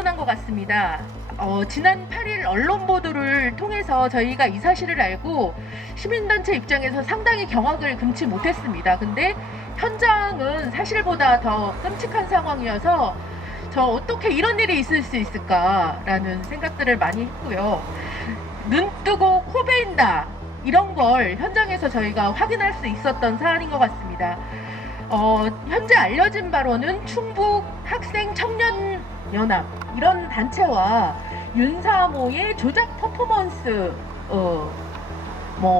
일어난 것 같습니다. 지난 8일 언론 보도를 통해서 저희가 이 사실을 알고 시민단체 입장에서 상당히 경악을 금치 못했습니다. 근데 현장은 사실보다 더 끔찍한 상황이어서 저 어떻게 이런 일이 있을 수 있을까라는 생각들을 많이 했고요. 눈 뜨고 코 베인다 이런 걸 현장에서 저희가 확인할 수 있었던 사안인 것 같습니다. 현재 알려진 바로는 충북 학생 청년 연합 이런 단체와 윤사모의 조작 퍼포먼스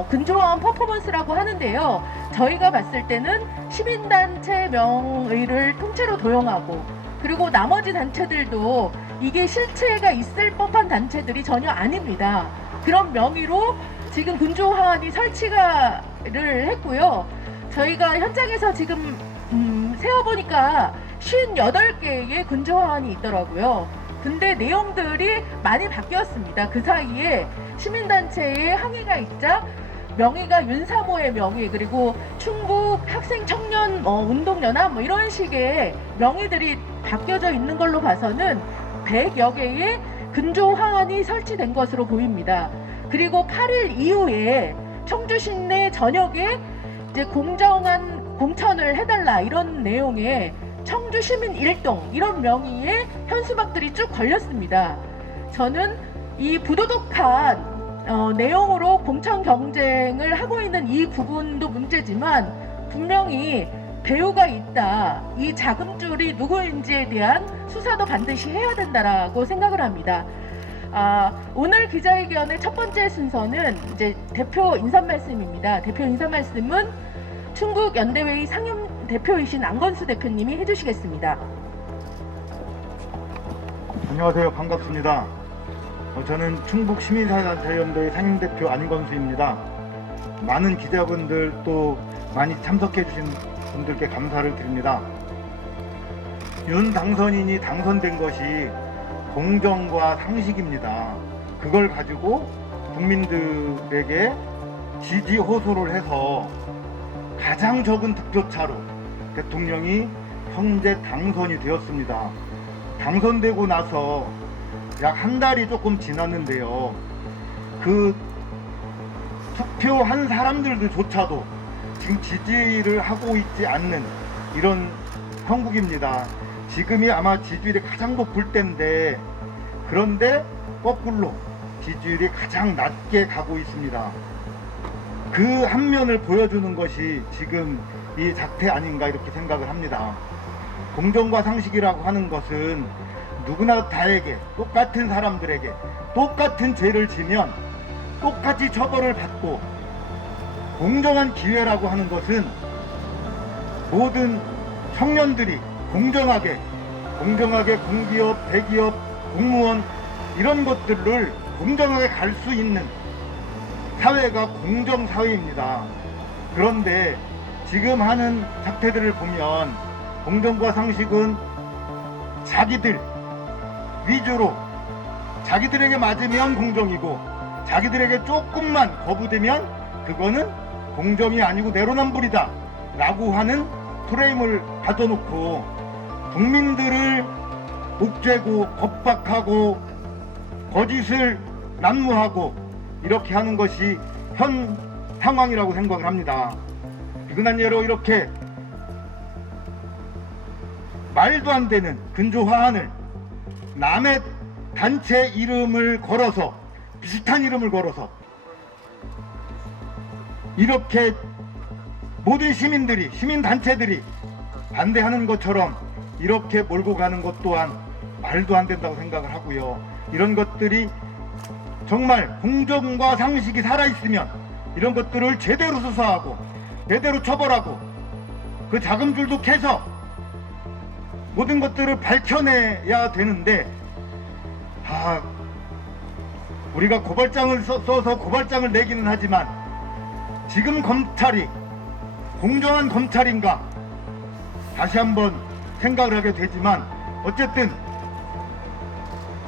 근조한 퍼포먼스라고 하는데요. 저희가 봤을 때는 시민단체 명의를 통째로 도용하고 그리고 나머지 단체들도 이게 실체가 있을 법한 단체들이 전혀 아닙니다. 그런 명의로 지금 근조화환이 설치를 했고요. 저희가 현장에서 지금 세어보니까 58개의 근조화환이 있더라고요. 근데 내용들이 많이 바뀌었습니다. 그 사이에 시민단체의 항의가 있자 명의가 윤사모의 명의 그리고 충북 학생 청년 운동연합 이런 식의 명의들이 바뀌어져 있는 걸로 봐서는 100여 개의 근조화환이 설치된 것으로 보입니다. 그리고 8일 이후에 청주 시내 전역에 이제 공정한 공천을 해달라 이런 내용의 청주 시민 일동 이런 명의의 현수막들이 쭉 걸렸습니다. 저는 이 부도덕한 내용으로 공천 경쟁을 하고 있는 이 부분도 문제지만 분명히 배후가 있다. 이 자금줄이 누구인지에 대한 수사도 반드시 해야 된다라고 생각을 합니다. 오늘 기자회견의 첫 번째 순서는 이제 대표 인사 말씀입니다. 대표 인사 말씀은 충북 연대회의 상임 대표이신 안건수 대표님이 해주시겠습니다. 안녕하세요. 반갑습니다. 저는 충북 시민사단체연대회 상임대표 안건수입니다. 많은 기자분들 또 많이 참석해 주신 분들께 감사를 드립니다. 윤 당선인이 당선된 것이 공정과 상식입니다. 그걸 가지고 국민들에게 지지 호소를 해서 가장 적은 득표차로 대통령이 현재 당선이 되었습니다. 당선되고 나서 약 한 달이 조금 지났는데요. 그 투표한 사람들조차도 지금 지지를 하고 있지 않는 이런 형국입니다. 지금이 아마 지지율이 가장 높을 때인데 그런데 거꾸로 지지율이 가장 낮게 가고 있습니다. 그 한 면을 보여주는 것이 지금 이 작태 아닌가 이렇게 생각을 합니다. 공정과 상식이라고 하는 것은 누구나 다에게 똑같은 사람들에게 똑같은 죄를 지면 똑같이 처벌을 받고 공정한 기회라고 하는 것은 모든 청년들이 공정하게 공기업, 대기업, 공무원 이런 것들을 공정하게 갈 수 있는 사회가 공정사회입니다. 그런데 지금 하는 작태들을 보면 공정과 상식은 자기들 위주로 자기들에게 맞으면 공정이고 자기들에게 조금만 거부되면 그거는 공정이 아니고 내로남불이다 라고 하는 프레임을 가져놓고 국민들을 옥죄고 겁박하고 거짓을 난무하고 이렇게 하는 것이 현 상황이라고 생각을 합니다. 비근한 예로 이렇게 말도 안 되는 근조화환을 남의 단체 이름을 걸어서 비슷한 이름을 걸어서 이렇게 모든 시민들이 시민단체들이 반대하는 것처럼 이렇게 몰고 가는 것 또한 말도 안 된다고 생각을 하고요. 이런 것들이 정말 공정과 상식이 살아있으면 이런 것들을 제대로 수사하고 제대로 처벌하고 그 자금줄도 캐서 모든 것들을 밝혀내야 되는데 우리가 고발장을 써서 고발장을 내기는 하지만 지금 검찰이 공정한 검찰인가 다시 한번 생각을 하게 되지만 어쨌든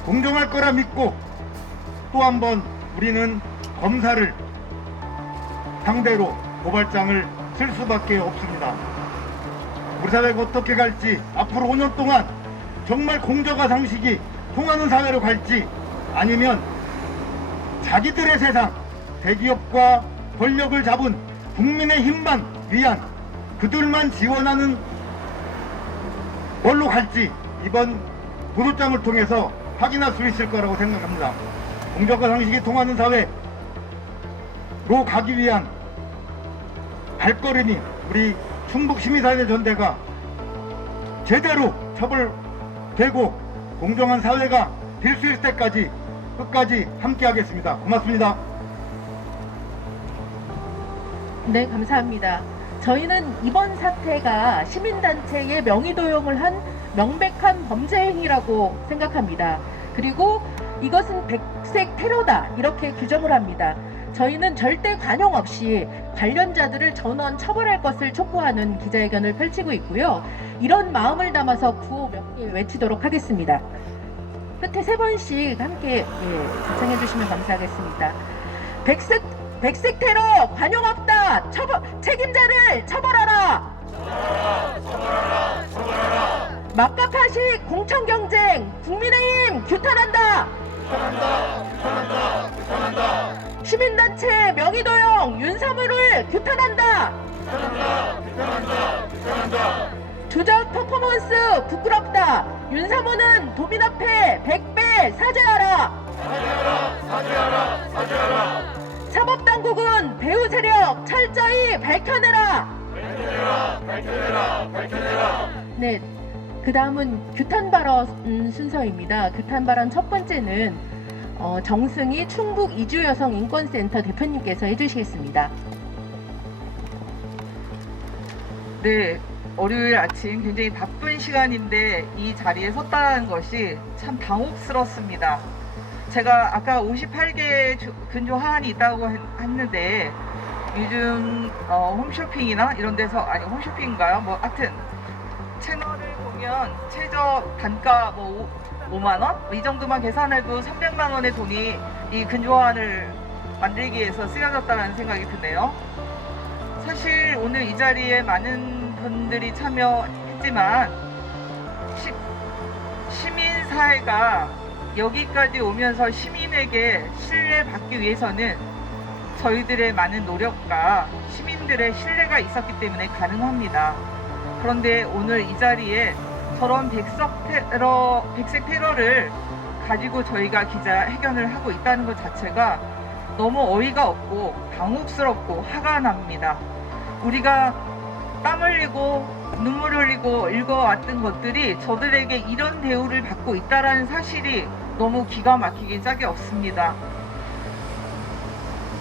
공정할 거라 믿고 또 한번 우리는 검사를 상대로 고발장을 쓸 수밖에 없습니다. 우리 사회가 어떻게 갈지 앞으로 5년 동안 정말 공정과 상식이 통하는 사회로 갈지, 아니면 자기들의 세상, 대기업과 권력을 잡은 국민의 힘만 위한, 그들만 지원하는 뭘로 갈지 이번 보도장을 통해서 확인할 수 있을 거라고 생각합니다. 공정과 상식이 통하는 사회로 가기 위한 발걸음이 우리 충북 시민사회 전대가 제대로 처벌되고 공정한 사회가 될 수 있을 때까지 끝까지 함께 하겠습니다. 고맙습니다. 네, 감사합니다. 저희는 이번 사태가 시민단체의 명의도용을 한 명백한 범죄 행위라고 생각합니다. 그리고 이것은 백색 테러다, 이렇게 규정을 합니다. 저희는 절대 관용 없이 관련자들을 전원 처벌할 것을 촉구하는 기자회견을 펼치고 있고요. 이런 마음을 담아서 구호 몇 개 외치도록 하겠습니다. 끝에 3번씩 함께 자청해 주시면 감사하겠습니다. 백색 테러 관용 없다. 책임자를 처벌하라. 막가파식 공천 경쟁 국민의힘 규탄한다. 시민단체 명의도용 윤사무를 규탄한다. 조작 퍼포먼스 부끄럽다. 윤사무는 도민 앞에 100배 사죄하라. 사법당국은 배후 세력 철저히 밝혀내라. 네, 그 다음은 규탄 발언 순서입니다. 규탄 발언 첫 번째는 정승희 충북 이주여성인권센터 대표님께서 해주시겠습니다. 네, 월요일 아침 굉장히 바쁜 시간인데 이 자리에 섰다는 것이 참 당혹스럽습니다. 제가 아까 58개 근조 하안이 있다고 했는데 요즘 홈쇼핑이나 이런 데서, 아니 홈쇼핑인가요? 뭐 하여튼 채널을 보면 최저 단가 뭐 5만원? 이 정도만 계산해도 300만원의 돈이 이 근조하안을 만들기 위해서 쓰여졌다는 생각이 드네요. 사실 오늘 이 자리에 많은 분들이 참여했지만 시민사회가 여기까지 오면서 시민에게 신뢰받기 위해서는 저희들의 많은 노력과 시민들의 신뢰가 있었기 때문에 가능합니다. 그런데 오늘 이 자리에 저런 백색 테러를 가지고 저희가 기자회견을 하고 있다는 것 자체가 너무 어이가 없고 당혹스럽고 화가 납니다. 우리가 땀 흘리고 눈물 흘리고 읽어왔던 것들이 저들에게 이런 대우를 받고 있다는 사실이 너무 기가 막히게 짝이 없습니다.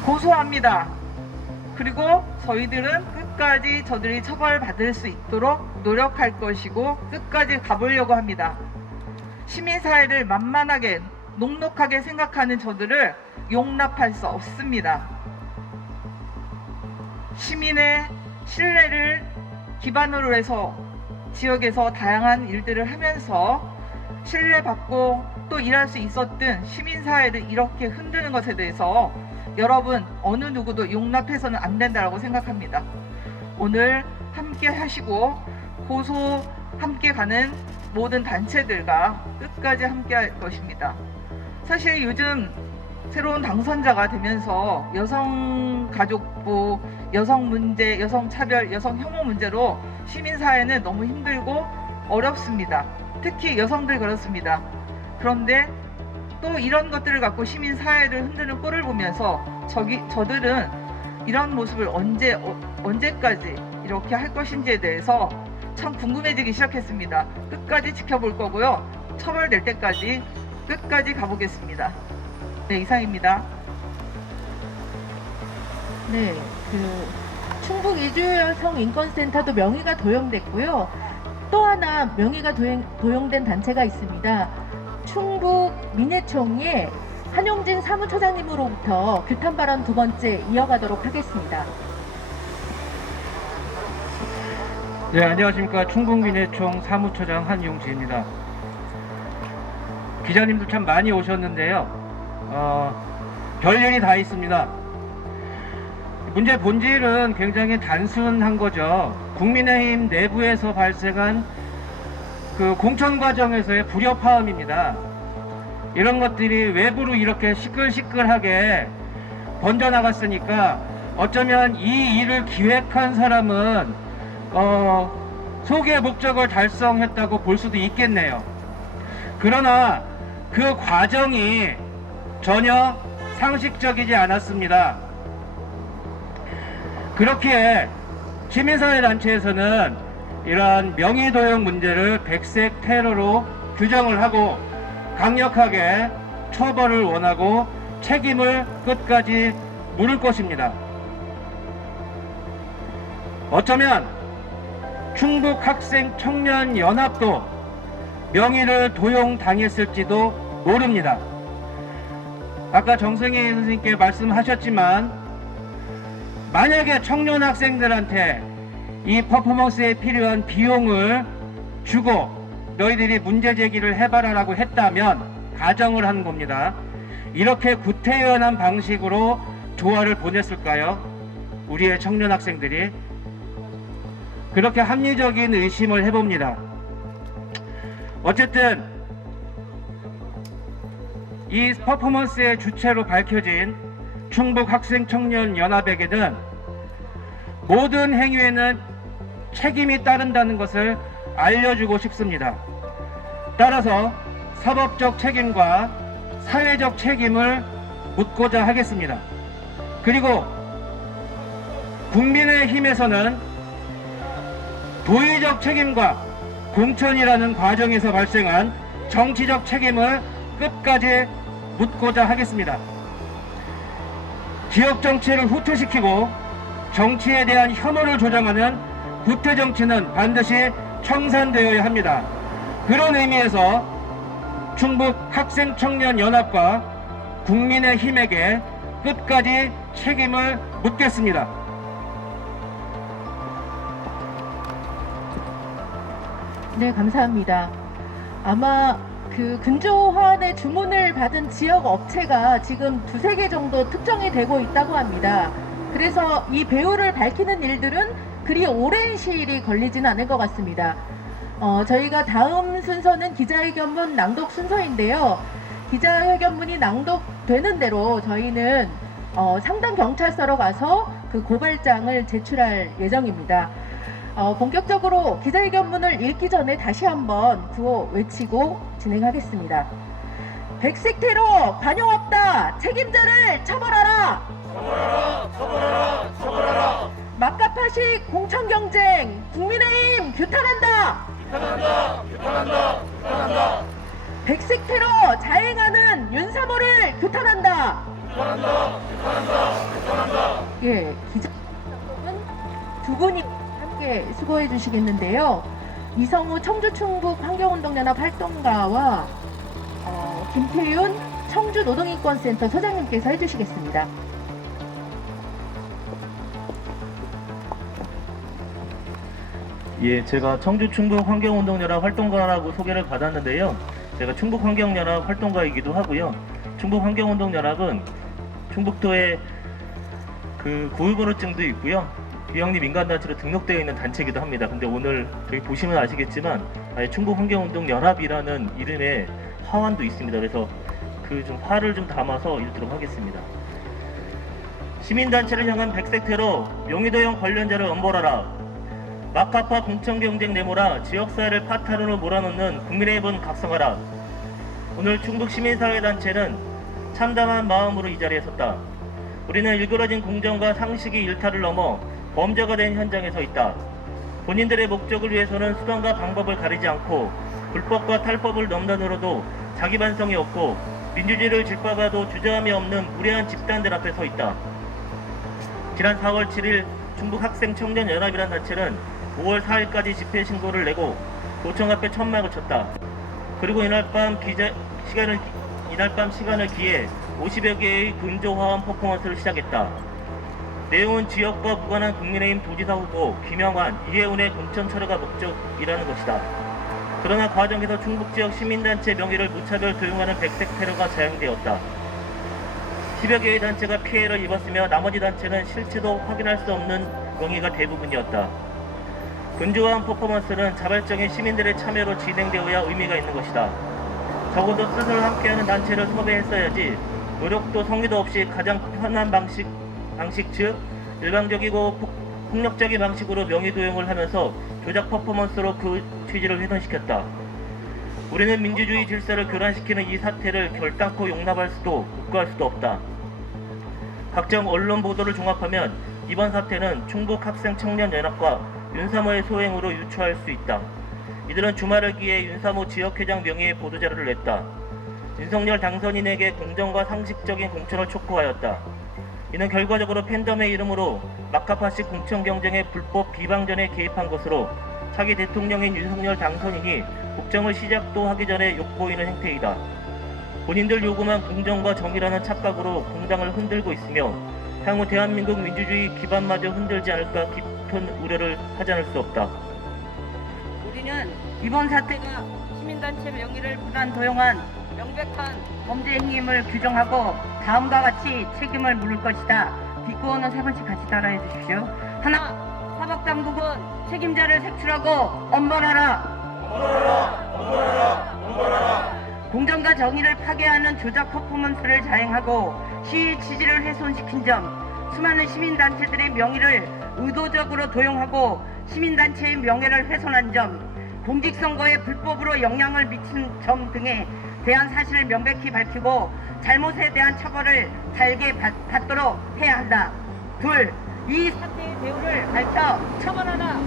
고소합니다. 그리고 저희들은 끝까지 저들이 처벌받을 수 있도록 노력할 것이고 끝까지 가보려고 합니다. 시민사회를 만만하게 녹록하게 생각하는 저들을 용납할 수 없습니다. 시민의 신뢰를 기반으로 해서 지역에서 다양한 일들을 하면서 신뢰받고 또 일할 수 있었던 시민사회를 이렇게 흔드는 것에 대해서 여러분 어느 누구도 용납해서는 안 된다고 생각합니다. 오늘 함께 하시고 고소 함께 가는 모든 단체들과 끝까지 함께 할 것입니다. 사실 요즘 새로운 당선자가 되면서 여성가족부, 여성문제, 여성차별, 여성혐오 문제로 시민사회는 너무 힘들고 어렵습니다. 특히 여성들 그렇습니다. 그런데 또 이런 것들을 갖고 시민사회를 흔드는 꼴을 보면서 저들은 이런 모습을 언제까지 이렇게 할 것인지에 대해서 참 궁금해지기 시작했습니다. 끝까지 지켜볼 거고요. 처벌될 때까지 끝까지 가보겠습니다. 네, 이상입니다. 네, 충북 이주여성인권센터도 명의가 도용됐고요. 또 하나 명의가 도용된 단체가 있습니다. 충북 민예총의 한용진 사무처장님으로부터 규탄 발언 두 번째 이어가도록 하겠습니다. 네, 안녕하십니까. 충북민예총 사무처장 한용진입니다. 기자님들 참 많이 오셨는데요. 별일이 다 있습니다. 문제 본질은 굉장히 단순한 거죠. 국민의힘 내부에서 발생한 그 공천 과정에서의 불협화음입니다. 이런 것들이 외부로 이렇게 시끌시끌하게 번져나갔으니까 어쩌면 이 일을 기획한 사람은 소기의 목적을 달성했다고 볼 수도 있겠네요. 그러나 그 과정이 전혀 상식적이지 않았습니다. 그렇기에 시민사회단체에서는 이러한 명의도용 문제를 백색 테러로 규정을 하고 강력하게 처벌을 원하고 책임을 끝까지 물을 것입니다. 어쩌면 충북학생청년연합도 명의를 도용당했을지도 모릅니다. 아까 정승희 선생님께 말씀하셨지만 만약에 청년 학생들한테 이 퍼포먼스에 필요한 비용을 주고 너희들이 문제 제기를 해봐라라고 했다면 가정을 하는 겁니다. 이렇게 구태연한 방식으로 조화를 보냈을까요? 우리의 청년 학생들이 그렇게 합리적인 의심을 해봅니다. 어쨌든 이 퍼포먼스의 주체로 밝혀진 충북학생청년연합에게는 모든 행위에는 책임이 따른다는 것을 알려주고 싶습니다. 따라서 사법적 책임과 사회적 책임을 묻고자 하겠습니다. 그리고 국민의힘에서는 도의적 책임과 공천이라는 과정에서 발생한 정치적 책임을 끝까지 묻고자 하겠습니다. 지역 정치를 후퇴시키고 정치에 대한 혐오를 조장하는 구태 정치는 반드시 청산되어야 합니다. 그런 의미에서 충북 학생청년연합과 국민의힘에게 끝까지 책임을 묻겠습니다. 네, 감사합니다. 아마 그 근조화환의 주문을 받은 지역 업체가 지금 2-3개 정도 특정이 되고 있다고 합니다. 그래서 이 배우를 밝히는 일들은 그리 오랜 시일이 걸리지는 않을 것 같습니다. 저희가 다음 순서는 기자회견문 낭독 순서인데요. 기자회견문이 낭독되는 대로 저희는 상당 경찰서로 가서 그 고발장을 제출할 예정입니다. 본격적으로 기자회견문을 읽기 전에 다시 한번 구호 외치고 진행하겠습니다. 백색 테러 관용 없다. 책임자를 처벌하라. 처벌하라. 처벌하라. 처벌하라. 막가파식 공천 경쟁 국민의힘 규탄한다. 규탄한다. 규탄한다. 규탄한다. 백색 테러 자행하는 윤사모를 규탄한다. 규탄한다. 규탄한다. 규탄한다. 예, 기자회견은 두 분이 함께 수고해 주시겠는데요. 이성우 청주충북환경운동연합 활동가와 김태윤 청주노동인권센터 소장님께서 해주시겠습니다. 예, 제가 청주 충북환경운동연합 활동가라고 소개를 받았는데요. 제가 충북환경연합 활동가이기도 하고요. 충북환경운동연합은 충북도에 그 고위번호증도 있고요. 비영리 민간단체로 등록되어 있는 단체이기도 합니다. 근데 오늘 저기 보시면 아시겠지만 충북환경운동연합이라는 이름에 화환도 있습니다. 그래서 그 좀 화를 좀 담아서 읽도록 하겠습니다. 시민단체를 향한 백색 테러, 명의도용 관련자를 엄벌하라. 막가파 공천경쟁 내모라. 지역사회를 파탄으로 몰아넣는 국민의힘은 각성하라. 오늘 충북시민사회단체는 참담한 마음으로 이 자리에 섰다. 우리는 일그러진 공정과 상식이 일탈을 넘어 범죄가 된 현장에 서 있다. 본인들의 목적을 위해서는 수단과 방법을 가리지 않고 불법과 탈법을 넘나들어도 자기 반성이 없고 민주주의를 짓밟아도 주저함이 없는 무례한 집단들 앞에 서 있다. 지난 4월 7일 충북학생청년연합이라는 단체는 5월 4일까지 집회 신고를 내고 도청 앞에 천막을 쳤다. 그리고 이날 밤 시간을 기해 50여 개의 근조화환 퍼포먼스를 시작했다. 내용은 지역과 무관한 국민의힘 도지사 후보 김영환, 이혜훈의 공천 철회가 목적이라는 것이다. 그러나 과정에서 충북지역 시민단체 명의를 무차별 도용하는 백색 테러가 자행되었다. 10여 개의 단체가 피해를 입었으며 나머지 단체는 실체도 확인할 수 없는 명의가 대부분이었다. 근조화한 퍼포먼스는 자발적인 시민들의 참여로 진행되어야 의미가 있는 것이다. 적어도 스스로 함께하는 단체를 섭외했어야지 노력도 성의도 없이 가장 편한 방식 즉 일방적이고 폭력적인 방식으로 명의도용을 하면서 조작 퍼포먼스로 그 취지를 훼손시켰다. 우리는 민주주의 질서를 교란시키는 이 사태를 결단코 용납할 수도 묵과할 수도 없다. 각종 언론 보도를 종합하면 이번 사태는 충북학생청년연합과 윤사모의 소행으로 유추할 수 있다. 이들은 주말을 기해 윤사모 지역회장 명의의 보도자료를 냈다. 윤석열 당선인에게 공정과 상식적인 공천을 촉구하였다. 이는 결과적으로 팬덤의 이름으로 마카파식 공천 경쟁의 불법 비방전에 개입한 것으로 차기 대통령인 윤석열 당선인이 국정을 시작도 하기 전에 욕보이는 행태이다. 본인들 요구만 공정과 정의라는 착각으로 공당을 흔들고 있으며 향후 대한민국 민주주의 기반마저 흔들지 않을까 깊은 우려를 하지 않을 수 없다. 우리는 이번 사태가 시민단체 명의를 부단 도용한 명백한 범죄 행위임을 규정하고 다음과 같이 책임을 물을 것이다. 비꼬어는 세 번씩 같이 따라해 주십시오. 하나, 사법당국은 책임자를 색출하고 엄벌하라. 공정과 정의를 파괴하는 조작 퍼포먼스를 자행하고 시위 취지를 훼손시킨 점, 수많은 시민단체들의 명의를 의도적으로 도용하고 시민단체의 명예를 훼손한 점, 공직선거에 불법으로 영향을 미친 점 등에 대한 사실을 명백히 밝히고 잘못에 대한 처벌을 달게 받도록 해야 한다. 둘, 이 사태의 배후를 밝혀 처벌하라.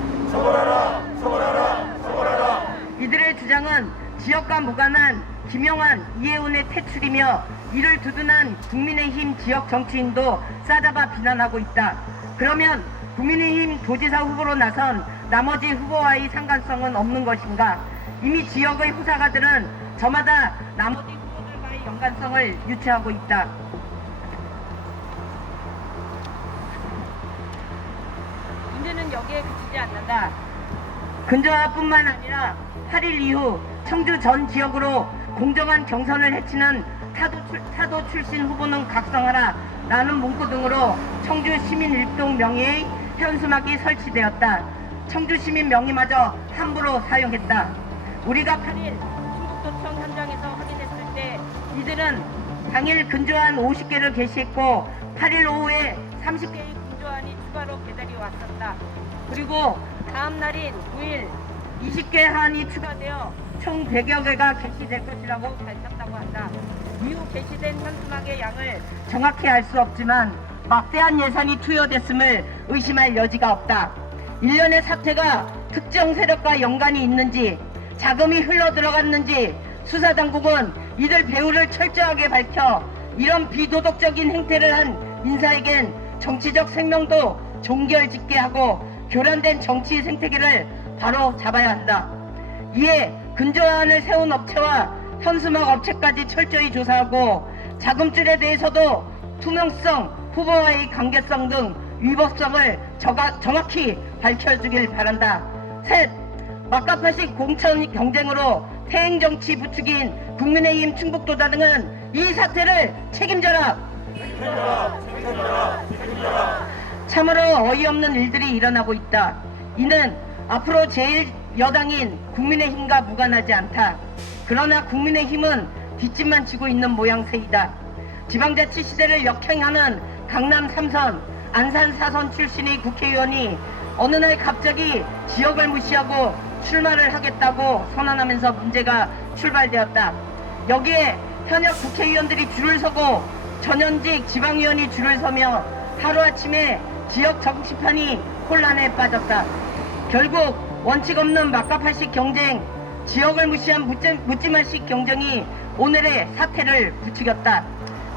이들의 주장은 지역과 무관한 김영환, 이혜훈의 퇴출이며 이를 두둔한 국민의힘 지역 정치인도 싸잡아 비난하고 있다. 그러면 국민의힘 도지사 후보로 나선 나머지 후보와의 상관성은 없는 것인가? 이미 지역의 후사가들은 저마다 나머지 후보들과의 연관성을 유추하고 있다. 문제는 여기에 그치지 않는다. 근저화뿐만 아니라 8일 이후 청주 전 지역으로 공정한 경선을 해치는 타도 출신 후보는 각성하라 라는 문구 등으로 청주 시민 일동 명의의 현수막이 설치되었다. 청주 시민 명의마저 함부로 사용했다. 우리가 8일 충북도청 현장에서 확인했을 때 이들은 당일 근조안 50개를 게시했고 8일 오후에 30개의 근조안이 추가로 배달이 왔었다. 그리고 다음 날인 9일 20개 한이 추가되어 총 100여 개가 게시될 것이라고 밝혔다고 한다. 이후 게시된 현수막의 양을 정확히 알 수 없지만 막대한 예산이 투여됐음을 의심할 여지가 없다. 일련의 사태가 특정 세력과 연관이 있는지, 자금이 흘러 들어갔는지 수사당국은 이들 배후를 철저하게 밝혀 이런 비도덕적인 행태를 한 인사에겐 정치적 생명도 종결짓게 하고 교란된 정치 생태계를 바로 잡아야 한다. 이에 근저안을 세운 업체와 현수막 업체까지 철저히 조사하고 자금줄에 대해서도 투명성, 후보와의 관계성 등 위법성을 정확히 밝혀주길 바란다. 셋, 막가파식 공천 경쟁으로 태행정치 부추긴 국민의힘 충북도당 등은 이 사태를 책임져라. 참으로 어이없는 일들이 일어나고 있다. 이는 앞으로 제1여당인 국민의힘과 무관하지 않다. 그러나 국민의힘은 뒷짐만 지고 있는 모양새이다. 지방자치 시대를 역행하는 강남 3선, 안산 4선 출신의 국회의원이 어느 날 갑자기 지역을 무시하고 출마를 하겠다고 선언하면서 문제가 출발되었다. 여기에 현역 국회의원들이 줄을 서고 전현직 지방의원이 줄을 서며 하루아침에 지역 정치판이 혼란에 빠졌다. 결국 원칙 없는 막가파식 경쟁, 지역을 무시한 묻지마식 경쟁이 오늘의 사태를 부추겼다.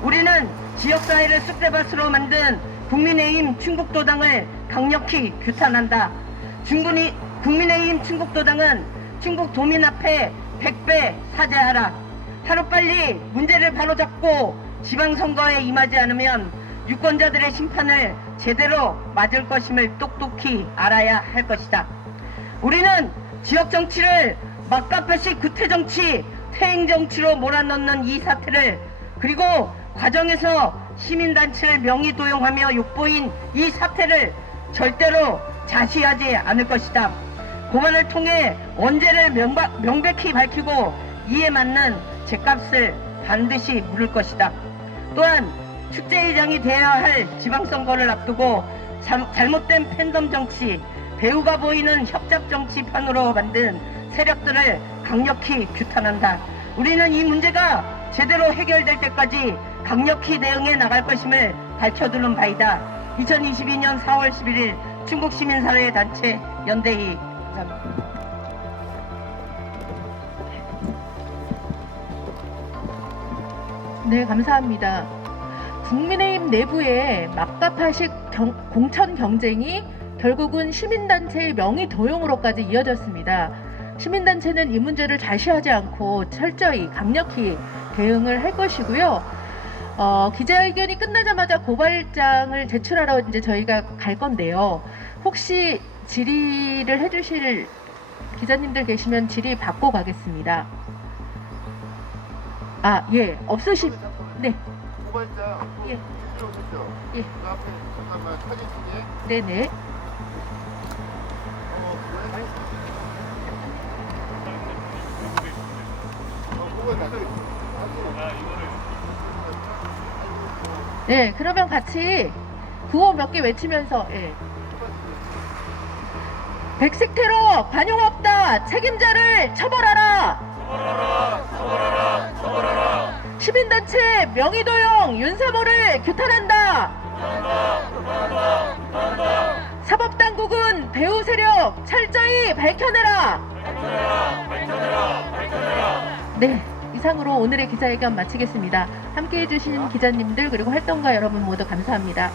우리는 지역사회를 쑥대밭으로 만든 국민의힘 충북도당을 강력히 규탄한다. 국민의힘 충북도당은 충북도민 앞에 100배 사죄하라. 하루빨리 문제를 바로잡고 지방선거에 임하지 않으면 유권자들의 심판을 제대로 맞을 것임을 똑똑히 알아야 할 것이다. 우리는 지역정치를 막가파식 구태정치, 태행정치로 몰아넣는 이 사태를, 그리고 과정에서 시민단체를 명의도용하며 욕보인 이 사태를 절대로 자시하지 않을 것이다. 고만을 통해 원죄를 명백히 밝히고 이에 맞는 책임을 묻도록 하겠다. 죗값을 반드시 물을 것이다. 또한 축제의장이 되어야 할 지방선거를 앞두고 잘못된 팬덤 정치, 배우가 보이는 협잡 정치판으로 만든 세력들을 강력히 규탄한다. 우리는 이 문제가 제대로 해결될 때까지 강력히 대응해 나갈 것임을 밝혀두는 바이다. 2022년 4월 11일 충북시민사회단체 연대회. 감사합니다. 네, 감사합니다. 국민의힘 내부의 막가파식 공천 경쟁이 결국은 시민단체의 명의 도용으로까지 이어졌습니다. 시민단체는 이 문제를 좌시하지 않고 철저히 강력히 대응을 할 것이고요. 기자회견이 끝나자마자 고발장을 제출하러 이제 저희가 갈 건데요. 혹시 질의를 해주실 기자님들 계시면 질의 받고 가겠습니다. 아, 예, 없으시, 네, 고발장 예. 오셨죠? 예. 그 앞에 잠깐만 사진 중에 네네. 그거 나중에 네, 그러면 같이 구호 몇 개 외치면서, 예. 백색 테러 관용 없다. 책임자를 처벌하라. 시민단체 명의도용 윤사모를 규탄한다. 사법당국은 배후 세력 철저히 밝혀내라. 네, 이상으로 오늘의 기자회견 마치겠습니다. 함께해 주신 기자님들 그리고 활동가 여러분 모두 감사합니다.